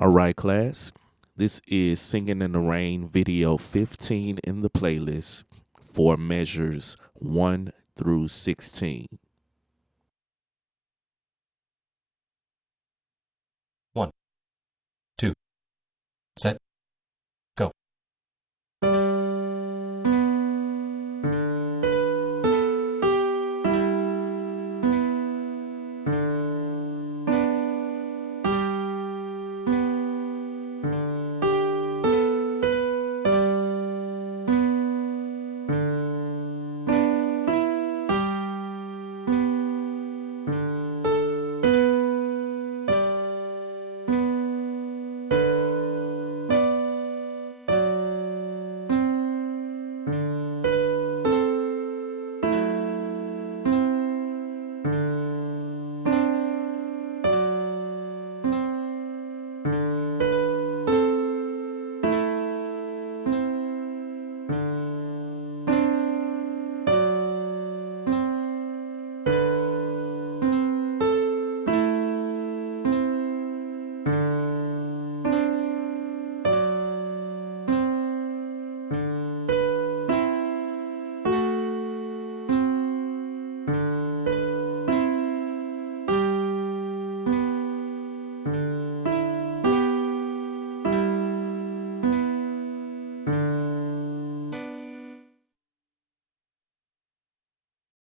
All right, class. This is Singing in the Rain video 15 in the playlist for measures 1 through 16. One, two, set.